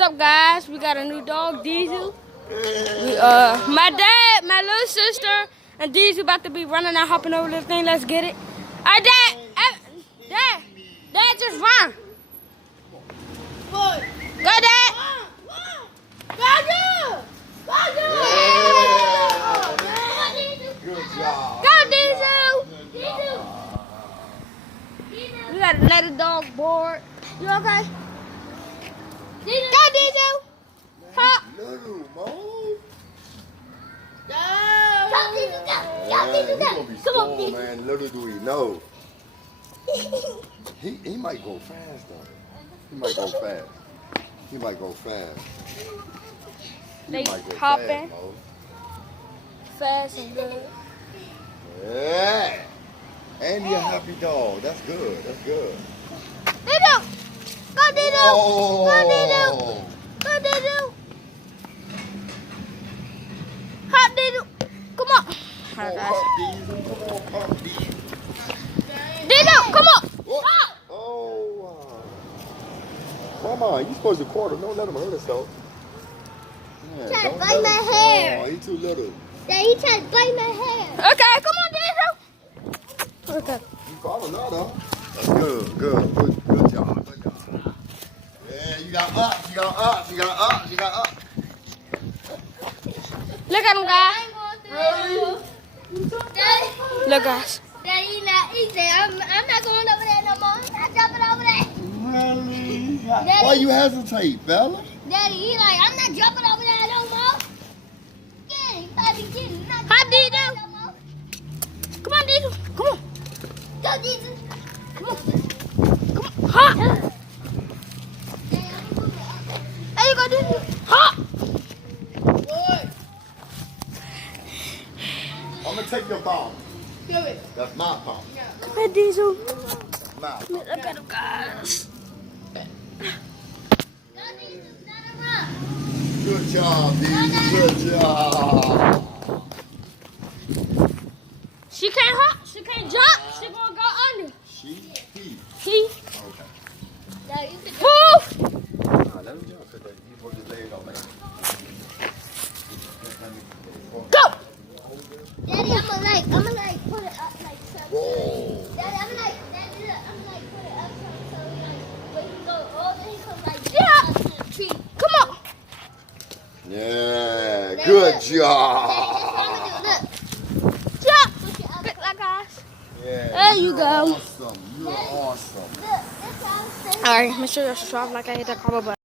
What's up, guys? We got a new dog, Diesel. My dad, my little sister, and Diesel about to be running and hopping over this thing. Let's get it. Alright, Dad, just run. Go, Dad. Good job. Go, Diesel. We gotta let the dog board. You okay? Go, Diesel. Hop. Little Mo. Go, Diesel, go. Go, Diesel, go. He gonna be Come on, spoiled, Diesel. man. Little do he know. He might go fast though. He might go fast. He might go fast. He They might go hopping. fast, Mo. Fast and good. Yeah. And you're a happy dog. That's good. That's good. Diesel. Go, Diesel. Oh. Go, Diesel. Go, Diesel. Hop, Diesel. Come on. Alright, guys. Pump Diesel. Come on, pump Diesel. Diesel, come on. Oh. Hop. Oh. Mama, you supposed to quarter. Don't let him hurt himself. Yeah, Try to don't bite let my him- hair. Oh, he too little. Dad, he tried to bite my hair. Okay, come on, Diesel. Okay. You caught him now, though. That's good. Good job. Good job. Yeah, you got up. You got up. You got up. You got up. Look at him, guys. Really? Look, guys. Daddy, he said, I'm not going over there no more. I'm not jumping over there. Really? Why you hesitate, fella? Daddy, he like, I'm not jumping over there no more. Yeah, he thought he didn't. Not Hi, jumping over Diesel. there no more. Come on, Diesel. Come on. Go, Jesus. Come on. Hop. There you go, Diesel. Hop. I'm gonna take your bomb. That's my bomb. Come here, Diesel. My. Look at him, guys. Go, Jesus. Let him run. Good job, Diesel. Good job. She can't hop. She can't jump. She gonna go under. He. He. Okay. Daddy, you can Woo. Nah, let him jump. Cause he's supposed to lay it on, man. Go. Daddy, I'm gonna put it up like something. Whoa. Daddy, I'm like put it up something so like, when you go over, he comes like Yeah. up to the tree. Come on. Yeah. Good Daddy, job. that's what I'm gonna do. Look. Jump. Push it up. Pick that, guys. Yeah. There you you're go. Awesome. You're awesome. Look, that's what I was saying. All right, make sure you subscribe, like, I hit that comment button.